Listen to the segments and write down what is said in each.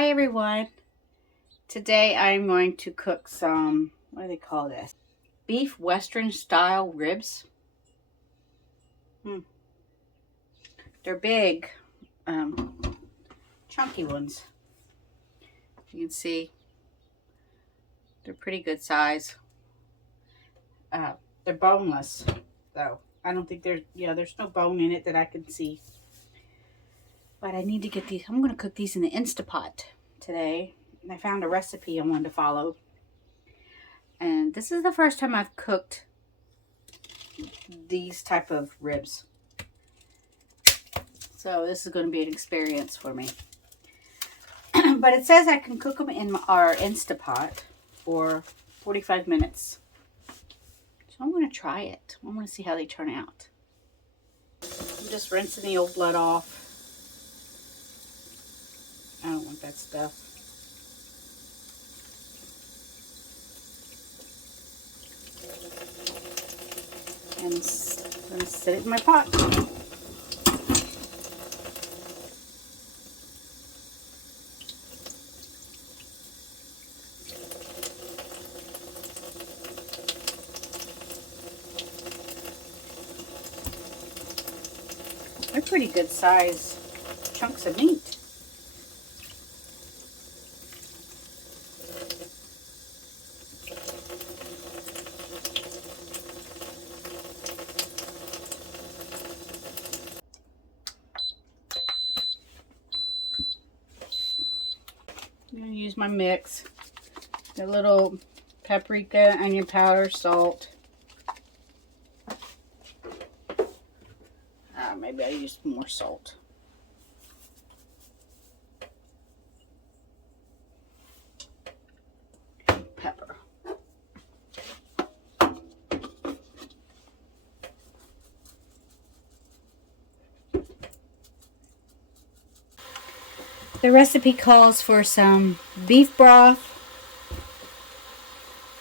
Hi everyone. Today I'm going to cook some, what do they call this? Beef Western style ribs. They're big, chunky ones. You can see they're pretty good size. They're boneless though. I don't think there's no bone in it that I can see. But I need to get these. I'm going to cook these in the Instapot today. And I found a recipe I wanted to follow. And this is the first time I've cooked these type of ribs. So this is going to be an experience for me. But it says I can cook them in our Instapot for 45 minutes. So I'm going to try it. I want to see how they turn out. I'm just rinsing the old blood off. I don't want that stuff. And I'm going to set it in my pot. They're pretty good size chunks of meat. I'm going to use my mix. A little paprika, onion powder, salt. Maybe I used more salt. Pepper. The recipe calls for some beef broth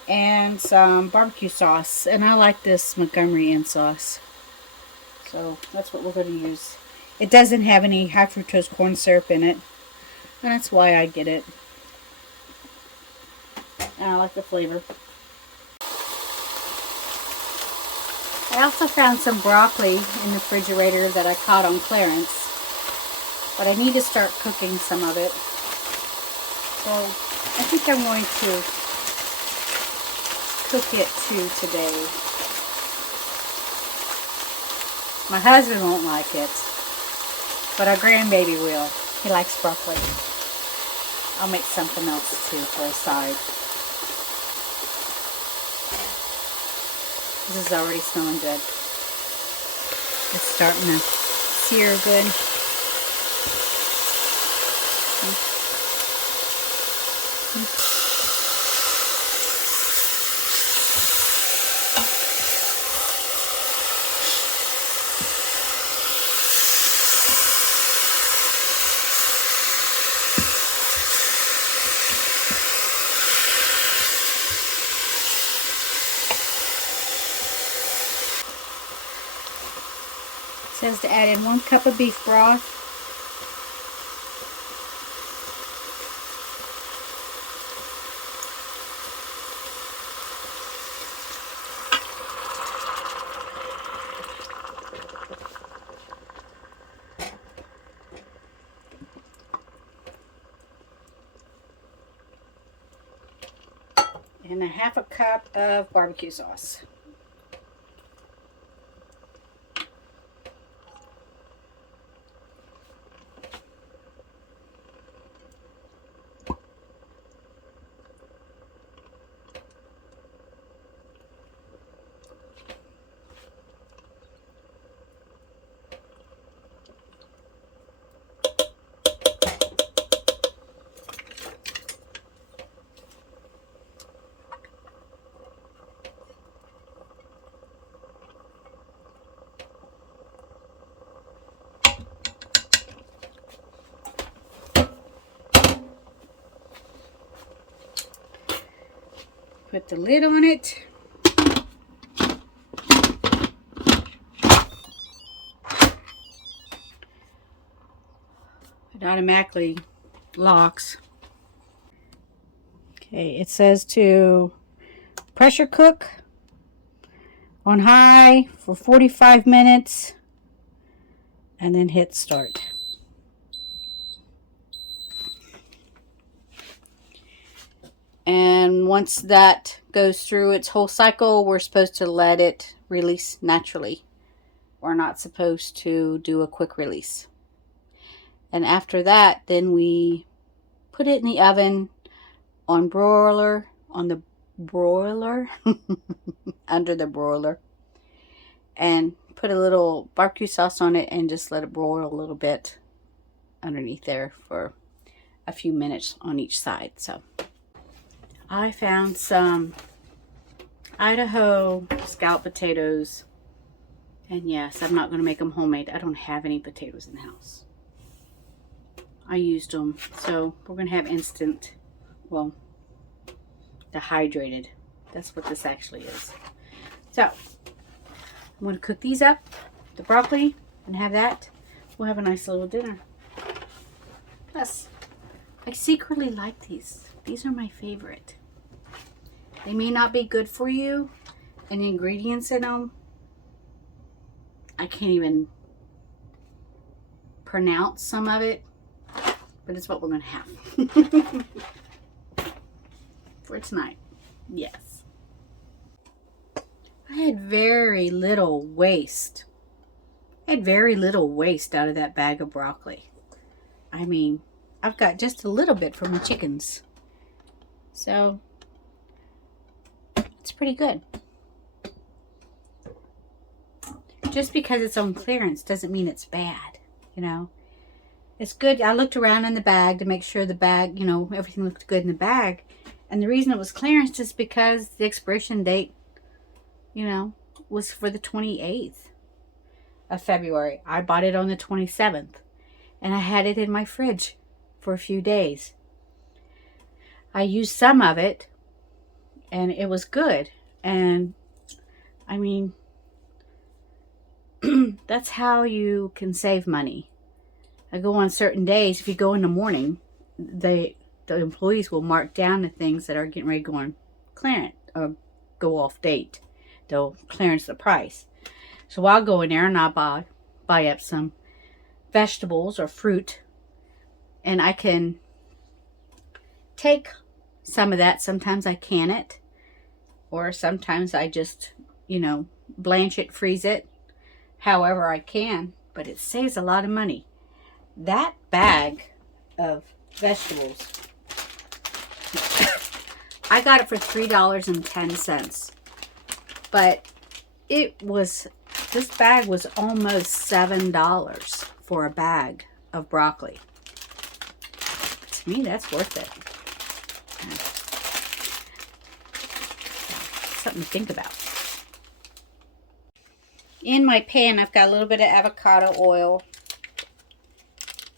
and some barbecue sauce, and I like this Montgomery Inn sauce. So that's what we're going to use. It doesn't have any high fructose corn syrup in it, and that's why I get it. And I like the flavor. I also found some broccoli in the refrigerator that I caught on clearance, but I need to start cooking some of it. So I think I'm going to cook it too today. My husband won't like it, but our grandbaby will. He likes broccoli. I'll make something else too for a side. This is already smelling good. It's starting to sear good. It says to add in 1 cup of beef broth, and a 1/2 cup of barbecue sauce. Put the lid on it. It automatically locks. Okay, it says to pressure cook on high for 45 minutes and then hit start. And once that goes through its whole cycle, we're supposed to let it release naturally. We're not supposed to do a quick release. And after that, then we put it in the oven on broiler, on the broiler, under the broiler, and put a little barbecue sauce on it and just let it broil a little bit underneath there for a few minutes on each side. So I found some Idaho scalloped potatoes, and yes, I'm not going to make them homemade. I don't have any potatoes in the house. I used them, so we're going to have instant, well, dehydrated. That's what this actually is. So I'm going to cook these up, the broccoli, and have that. We'll have a nice little dinner. Plus, I secretly like these. These are my favorite. They may not be good for you, and the ingredients in them, I can't even pronounce some of it, but it's what we're going to have for tonight. Yes. I had very little waste. I had very little waste out of that bag of broccoli. I mean, I've got just a little bit for my chickens. So, it's pretty good. Just because it's on clearance doesn't mean it's bad, you know. It's good. I looked around in the bag to make sure the bag, you know, everything looked good in the bag. And the reason it was clearance is because the expiration date, you know, was for the 28th of February. I bought it on the 27th. And I had it in my fridge for a few days. I used some of it, and it was good. And, I mean, that's how you can save money. I go on certain days. If you go in the morning, the employees will mark down the things that are getting ready to go on clearance or go off date. They'll clearance the price. So I'll go in there and I'll buy up some vegetables or fruit, and I can take some of that. Sometimes I can it, or sometimes I just, you know, blanch it, freeze it, however I can, but it saves a lot of money. That bag of vegetables, I got it for $3.10, but this bag was almost $7 for a bag of broccoli. To me, that's worth it. Something to think about. In my pan, I've got a little bit of avocado oil,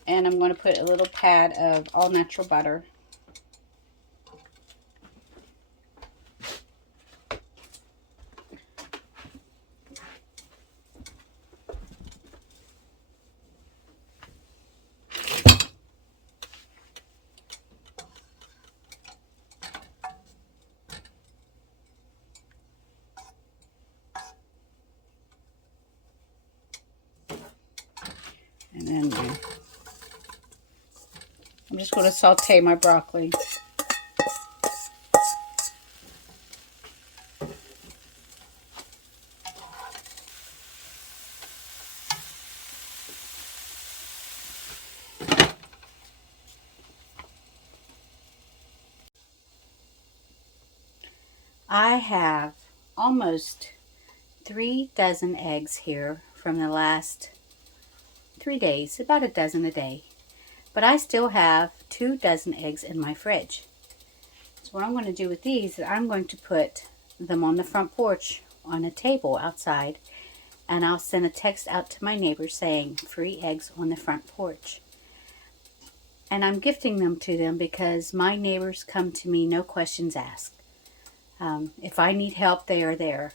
and I'm going to put a little pad of all natural butter. And then I'm just going to saute my broccoli. I have almost 3 dozen eggs here from the last 3 days, about a dozen a day. But I still have 2 dozen eggs in my fridge. So what I'm going to do with these is I'm going to put them on the front porch on a table outside, and I'll send a text out to my neighbors saying free eggs on the front porch. And I'm gifting them to them because my neighbors come to me, no questions asked. If I need help, they are there.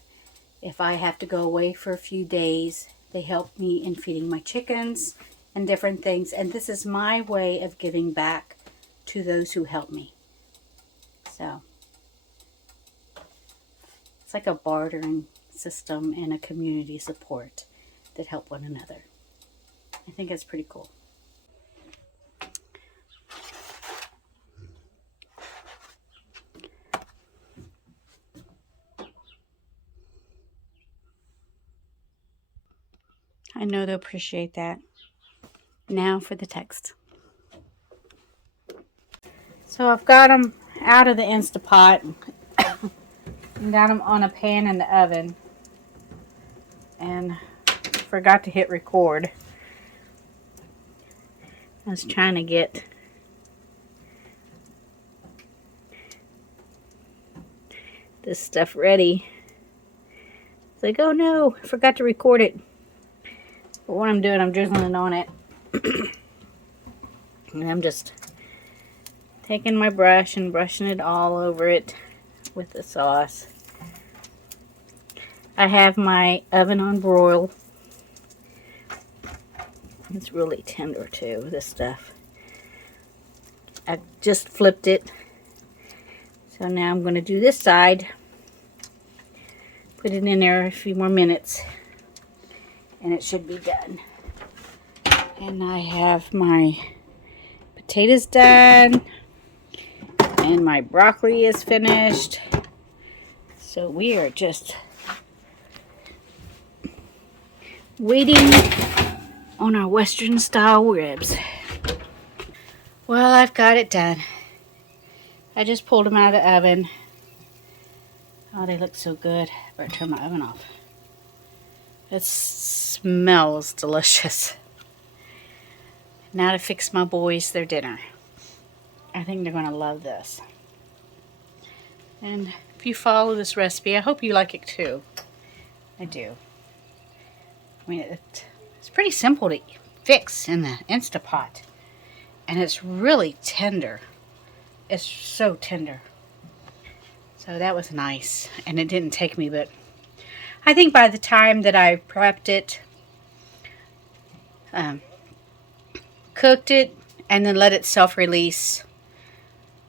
If I have to go away for a few days, they help me in feeding my chickens and different things. And this is my way of giving back to those who help me. So it's like a bartering system and a community support that help one another. I think it's pretty cool. I know they'll appreciate that. Now for the text. So I've got them out of the Instapot and got them on a pan in the oven. And forgot to hit record. I was trying to get this stuff ready. It's like, oh no, I forgot to record it. But what I'm doing, I'm drizzling on it. And I'm just taking my brush and brushing it all over it with the sauce. I have my oven on broil. It's really tender too, this stuff. I just flipped it. So now I'm going to do this side. Put it in there a few more minutes. And it should be done. And I have my potatoes done. And my broccoli is finished. So we are just waiting on our Western style ribs. Well, I've got it done. I just pulled them out of the oven. Oh, they look so good. Better turn my oven off. It smells delicious. Now to fix my boys their dinner. I think they're going to love this. And if you follow this recipe, I hope you like it too. I do. I mean, it's pretty simple to fix in the Instapot. And it's really tender. It's so tender. So that was nice. And it didn't take me, but I think by the time that I prepped it, cooked it, and then let it self-release,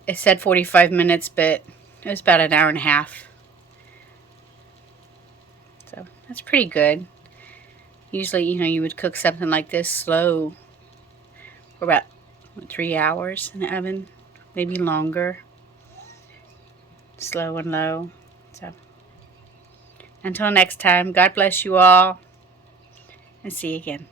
it said 45 minutes, but it was about an hour and a half. So that's pretty good. Usually, you would cook something like this slow for about 3 hours in the oven, maybe longer. Slow and low. So until next time, God bless you all, and see you again.